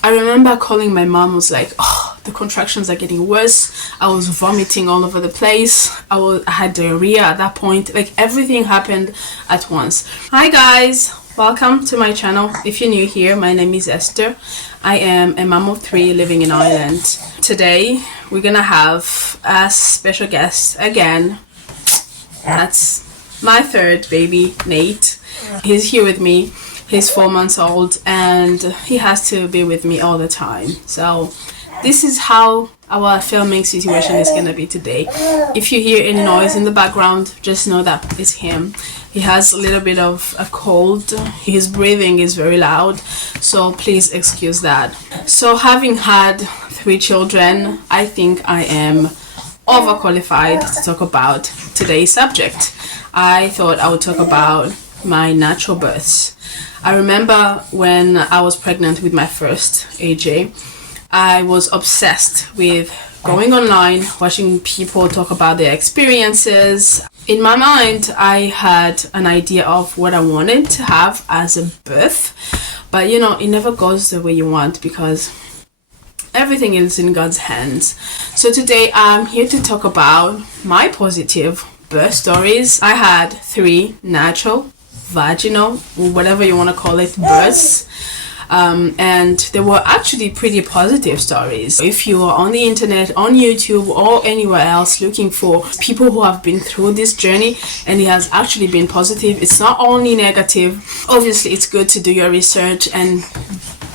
I remember calling my mom, was like, oh, the contractions are getting worse. I was vomiting all over the place. I had diarrhea at that point. Like, everything happened at once. Hi guys, welcome to my channel. If you're new here, my name is Esther. I am a mom of 3 living in Ireland. Today we're gonna have a special guest again. That's my 3rd baby, Nate. He's here with me. He's 4 months old and he has to be with me all the time. So this is how our filming situation is going to be today. If you hear any noise in the background, just know that it's him. He has a little bit of a cold. His breathing is very loud, so please excuse that. So having had 3 children, I think I am overqualified to talk about today's subject. I thought I would talk about my natural births. I remember when I was pregnant with my first AJ, I was obsessed with going online, watching people talk about their experiences. In my mind, I had an idea of what I wanted to have as a birth, but you know, it never goes the way you want because everything is in God's hands. So today I'm here to talk about my positive birth stories. I had 3 natural, vaginal, or whatever you want to call it, births, and they were actually pretty positive stories. If you are on the internet, on YouTube or anywhere else looking for people who have been through this journey and it has actually been positive, it's not only negative. Obviously it's good to do your research and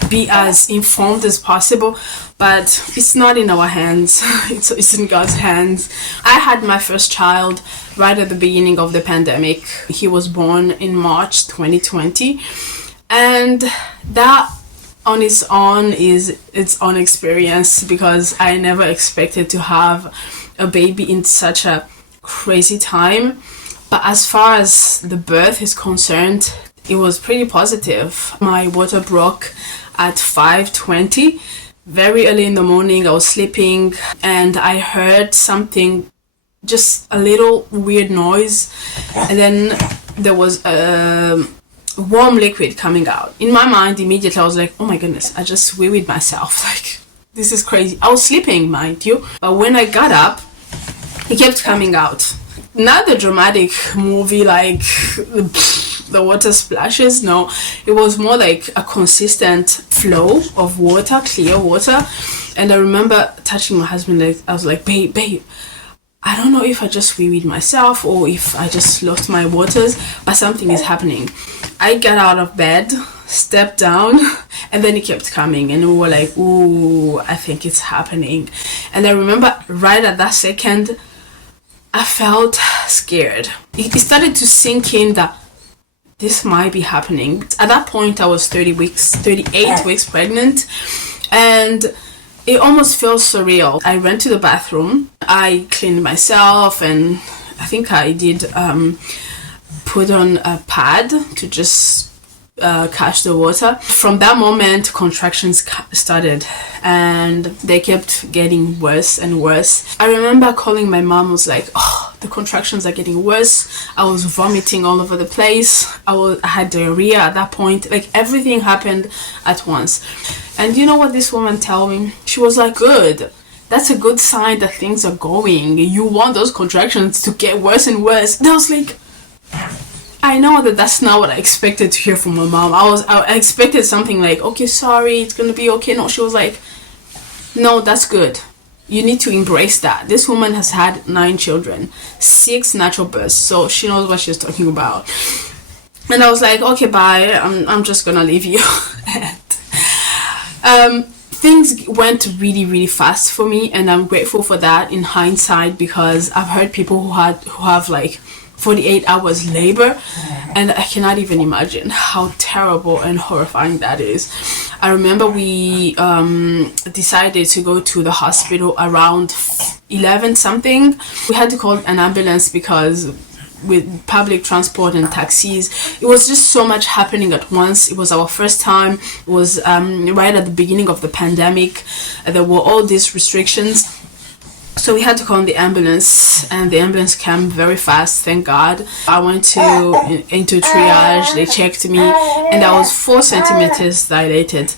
be as informed as possible, but it's not in our hands. It's in God's hands. I had my first child right at the beginning of the pandemic. He was born in March 2020, and that on its own is its own experience because I never expected to have a baby in such a crazy time. But as far as the birth is concerned, it was pretty positive. My water broke at 5:20, very early in the morning. I was sleeping and I heard something, just a little weird noise, and then there was a warm liquid coming out. In my mind, immediately I was like, oh my goodness, I just wee-weed myself. Like, this is crazy. I was sleeping, mind you, but when I got up, it kept coming out. Not the dramatic movie like the water splashes, no, it was more like a consistent flow of water, clear water. And I remember touching my husband, like, I was like, babe, I don't know if I just wee-weed myself or if I just lost my waters, but something is happening. I got out of bed, stepped down, and then it kept coming, and we were like, ooh, I think it's happening. And I remember right at that second, I felt scared. It started to sink in that this might be happening. At that point, I was 38 weeks pregnant, and it almost felt surreal. I went to the bathroom, I cleaned myself, and I think I did put on a pad to just catch the water. From that moment, contractions started and they kept getting worse and worse. I remember calling my mom, was like, oh, the contractions are getting worse. I was vomiting all over the place. I had diarrhea at that point. Like, everything happened at once. And you know what this woman told me? She was like, good. That's a good sign that things are going. You want those contractions to get worse and worse. And I was like, I know that that's not what I expected to hear from my mom. I expected something like, okay, sorry, it's gonna be okay. No, she was like, no, that's good. You need to embrace that. This woman has had 9 children, 6 natural births, so she knows what she's talking about. And I was like, okay, bye. I'm just gonna leave you. Things went really, really fast for me, and I'm grateful for that in hindsight because I've heard people who have like 48 hours labor, and I cannot even imagine how terrible and horrifying that is. I remember we decided to go to the hospital around 11 something. We had to call an ambulance because with public transport and taxis, it was just so much happening at once. It was our first time. It was right at the beginning of the pandemic. There were all these restrictions. So we had to call the ambulance, and the ambulance came very fast, thank God. I went into triage, they checked me, and I was 4 centimeters dilated.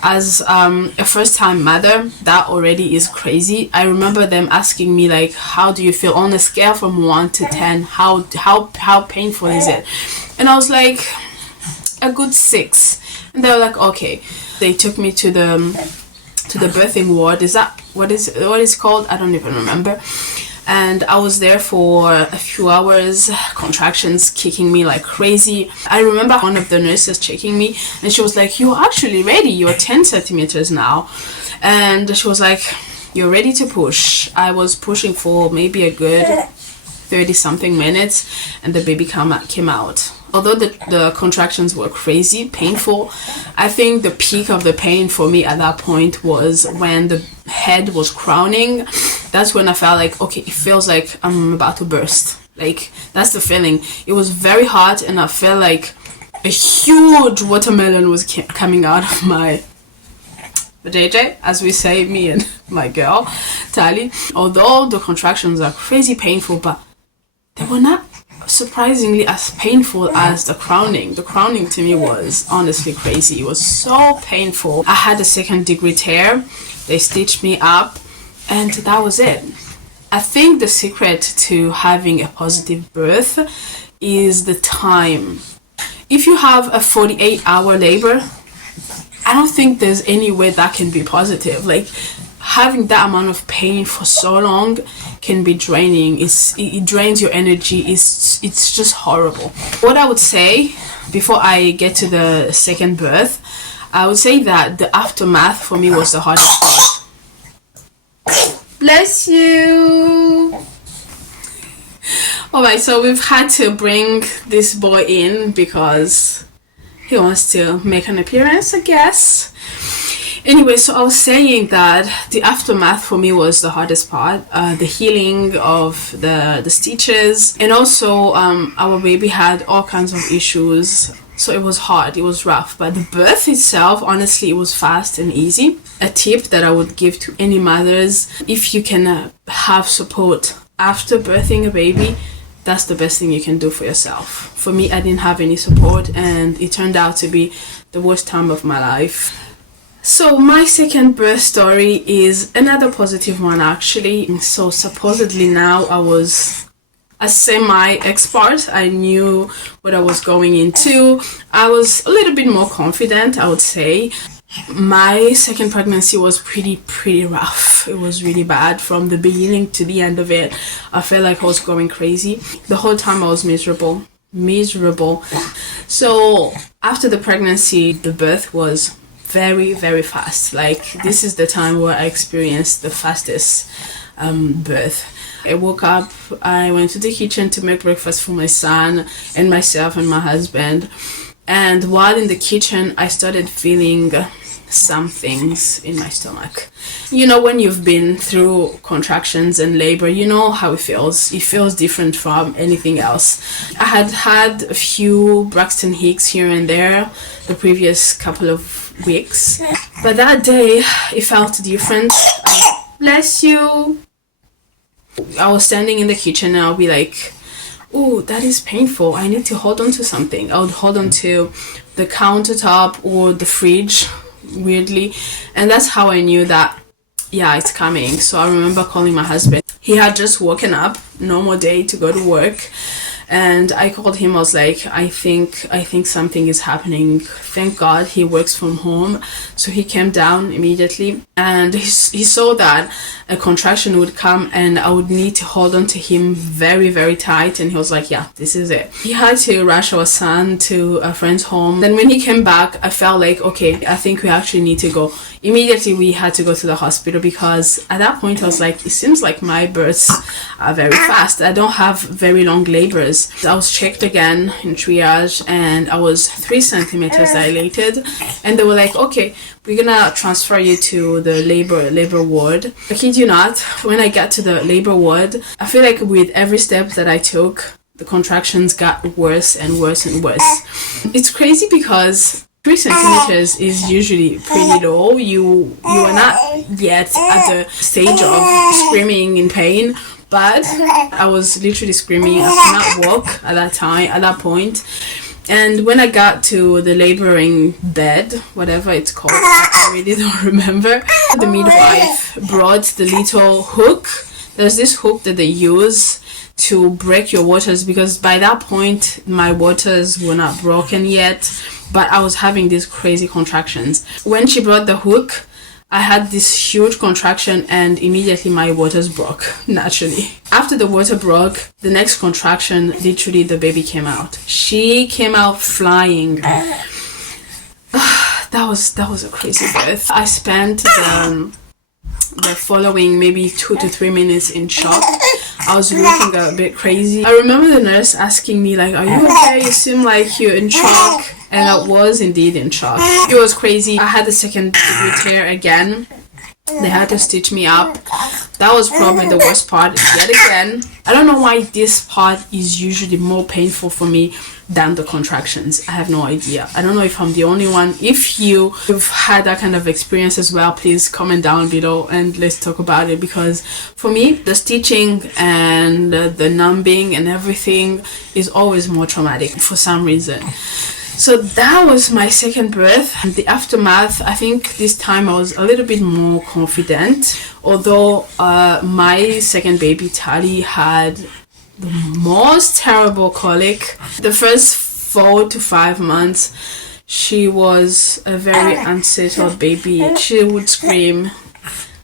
As a first-time mother, that already is crazy. I remember them asking me like, how do you feel on a scale from 1 to 10? How painful is it? And I was like, a good 6. And they were like, okay. They took me to the birthing ward. Is that what is called? I don't even remember. And I was there for a few hours, contractions kicking me like crazy. I remember one of the nurses checking me, and she was like, you're actually ready, you're 10 centimeters now. And she was like, you're ready to push. I was pushing for maybe a good 30 something minutes, and the baby came out. Although the contractions were crazy, painful, I think the peak of the pain for me at that point was when the head was crowning. That's when I felt like, okay, it feels like I'm about to burst. Like, that's the feeling. It was very hot, and I felt like a huge watermelon was coming out of my JJ, as we say, me and my girl, Tali. Although the contractions are crazy painful, but they were not surprisingly as painful as the crowning. The crowning to me was honestly crazy. It was so painful. I had a 2nd-degree tear. They stitched me up, and that was it. I think the secret to having a positive birth is the time. If you have a 48-hour labor, I don't think there's any way that can be positive. Like, having that amount of pain for so long can be draining. It drains your energy. It's just horrible. What I would say before I get to the second birth, I would say that the aftermath for me was the hardest part. Bless you. Alright, so we've had to bring this boy in because he wants to make an appearance, I guess. Anyway, so I was saying that the aftermath for me was the hardest part, the healing of the stitches, and also our baby had all kinds of issues, so it was hard, it was rough. But the birth itself, honestly, it was fast and easy. A tip that I would give to any mothers, if you can have support after birthing a baby, that's the best thing you can do for yourself. For me, I didn't have any support, and it turned out to be the worst time of my life. So my second birth story is another positive one, actually. So supposedly now I was a semi-expert. I knew what I was going into. I was a little bit more confident, I would say. My second pregnancy was pretty rough. It was really bad from the beginning to the end of it. I felt like I was going crazy. The whole time I was miserable. So after the pregnancy, the birth was very fast. Like, this is the time where I experienced the fastest birth. I woke up, I went to the kitchen to make breakfast for my son and myself and my husband, and while in the kitchen I started feeling some things in my stomach. You know, when you've been through contractions and labor, you know how it feels. It feels different from anything else. I had a few Braxton Hicks here and there the previous couple of weeks, but that day it felt different. Bless you. I was standing in the kitchen and I'll be like, oh, that is painful, I need to hold on to something. I would hold on to the countertop or the fridge, weirdly, and that's how I knew that, yeah, it's coming. So I remember calling my husband. He had just woken up, normal day to go to work, and I called him. I was like, I think something is happening. Thank God he works from home, so he came down immediately, and he saw that a contraction would come and I would need to hold on to him very tight, and he was like, yeah, this is it. He had to rush our son to a friend's home. Then when he came back, I felt like, okay, I think we actually need to go. Immediately we had to go to the hospital, because at that point I was like, it seems like my births are very fast. I don't have very long labors. I was checked again in triage and I was 3 centimeters dilated, and they were like, okay, we're gonna transfer you to the labor ward. I kid you not, when I got to the labor ward, I feel like with every step that I took, the contractions got worse and worse. It's crazy because 3 centimeters is usually pretty low. You are not yet at the stage of screaming in pain, but I was literally screaming. I could not walk at that point. And when I got to the laboring bed, whatever it's called, I really don't remember, the midwife brought the little hook. There's this hook that they use to break your waters, because by that point my waters were not broken yet, but I was having these crazy contractions. When she brought the hook, I had this huge contraction and immediately my waters broke naturally. After the water broke, the next contraction, literally the baby came out. She came out flying. That was a crazy birth. I spent the following maybe 2 to 3 minutes in shock. I was looking a bit crazy. I remember the nurse asking me like, "Are you okay? You seem like you're in shock." And I was indeed in shock. It was crazy. I had a second degree tear again. They had to stitch me up. That was probably the worst part yet again. I don't know why this part is usually more painful for me than the contractions. I have no idea. I don't know if I'm the only one. If you've had that kind of experience as well, please comment down below and let's talk about it, because for me the stitching and the numbing and everything is always more traumatic for some reason. So that was my second birth. The aftermath, I think this time I was a little bit more confident, although my second baby Tali had the most terrible colic. The first 4 to 5 months she was a very unsettled baby. She would scream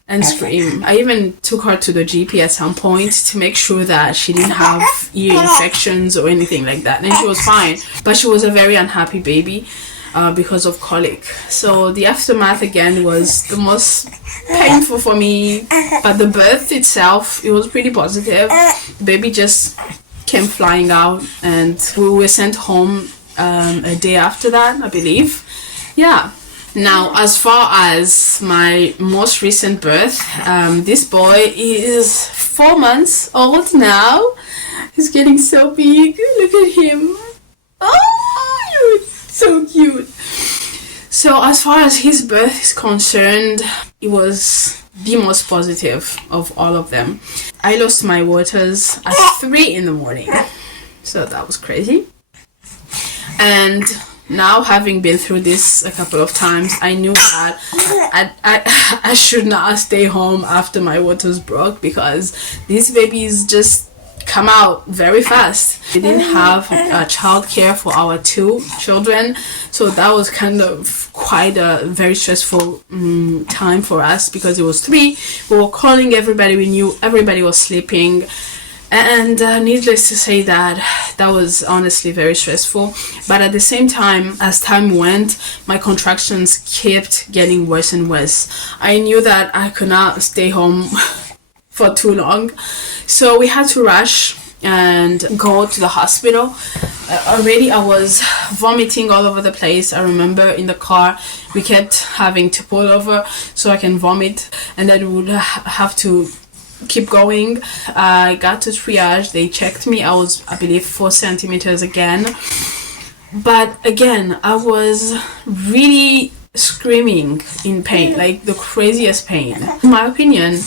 and scream. I even took her to the GP at some point to make sure that she didn't have ear infections or anything like that, and she was fine, but she was a very unhappy baby because of colic. So the aftermath again was the most painful for me, but the birth itself, it was pretty positive. The baby just came flying out and we were sent home a day after that, I believe. Yeah. Now, as far as my most recent birth, this boy is 4 months old now. He's getting so big. Look at him. Oh, you're so cute. So as far as his birth is concerned, it was the most positive of all of them. I lost my waters at 3 in the morning. So that was crazy. And now, having been through this a couple of times, I knew that I should not stay home after my waters broke, because these babies just come out very fast. We didn't have childcare for our 2 children, so that was kind of quite a very stressful time for us, because it was 3. We were calling everybody, we knew everybody was sleeping. And needless to say that was honestly very stressful. But at the same time, as time went, my contractions kept getting worse and worse. I knew that I could not stay home for too long. So we had to rush and go to the hospital. Already I was vomiting all over the place. I remember in the car, we kept having to pull over so I can vomit. And then we would have to keep going. I got to triage. They checked me. I was, I believe, 4 centimeters again. But again, I was really screaming in pain, like the craziest pain. In my opinion,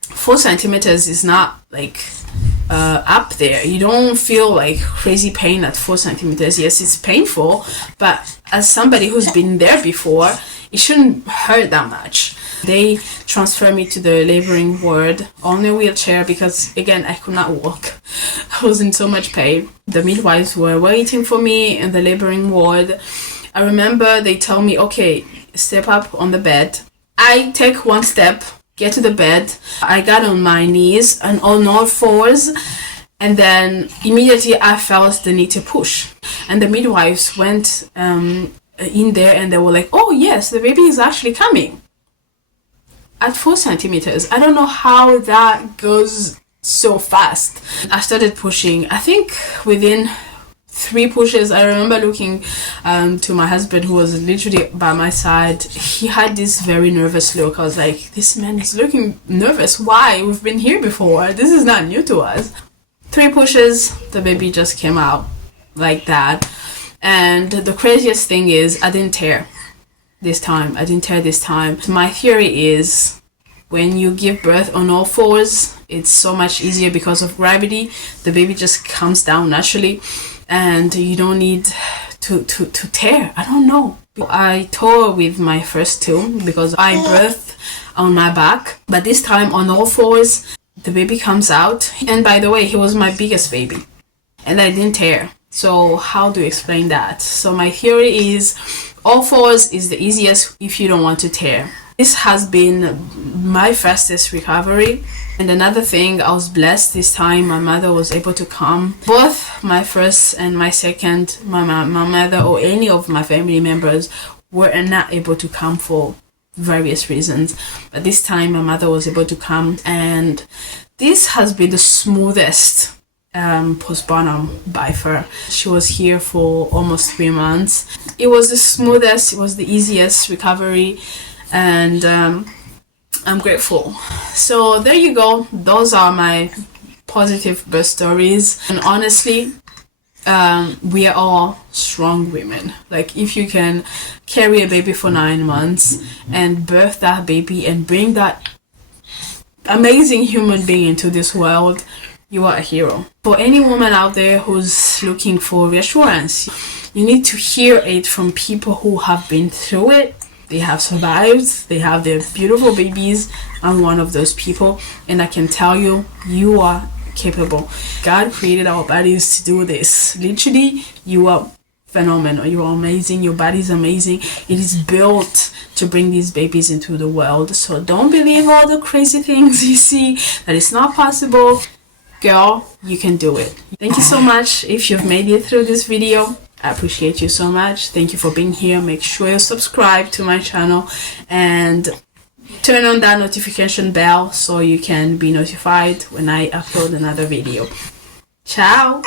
4 centimeters is not like up there. You don't feel like crazy pain at 4 centimeters. Yes, it's painful, but as somebody who's been there before, it shouldn't hurt that much. They transferred me to the laboring ward on a wheelchair because, again, I could not walk. I was in so much pain. The midwives were waiting for me in the laboring ward. I remember they told me, okay, step up on the bed. I take 1 step, get to the bed. I got on my knees and on all 4s, and then immediately I felt the need to push. And the midwives went in there and they were like, oh yes, the baby is actually coming. At 4 centimeters. I don't know how that goes so fast. I started pushing. I think within 3 pushes, I remember looking to my husband, who was literally by my side. He had this very nervous look. I was like, this man is looking nervous. Why? We've been here before. This is not new to us. 3 pushes, the baby just came out like that. And the craziest thing is, I didn't tear this time. My theory is, when you give birth on all 4s, it's so much easier because of gravity. The baby just comes down naturally. and you don't need to tear. I don't know. I tore with my first two because I birthed on my back, but this time on all fours, the baby comes out. And by the way, he was my biggest baby and I didn't tear. So how do you explain that? So my theory is all fours is the easiest if you don't want to tear. This has been my fastest recovery. And another thing, I was blessed this time. My mother was able to come. Both my first and my second, my mother or any of my family members were not able to come for various reasons. But this time my mother was able to come, and this has been the smoothest postpartum by far. She was here for almost 3 months. It was the smoothest, it was the easiest recovery, and I'm grateful. So there you go. Those are my positive birth stories. And honestly, we are all strong women. Like, if you can carry a baby for 9 months and birth that baby and bring that amazing human being into this world, you are a hero. For any woman out there who's looking for reassurance, you need to hear it from people who have been through it. They have survived, they have their beautiful babies. I'm one of those people, and I can tell you, you are capable. God created our bodies to do this. Literally, you are phenomenal. You are amazing. Your body is amazing. It is built to bring these babies into the world. So don't believe all the crazy things you see that it's not possible. Girl, you can do it. Thank you so much if you've made it through this video. I appreciate you so much. Thank you for being here. Make sure you subscribe to my channel and turn on that notification bell so you can be notified when I upload another video. Ciao!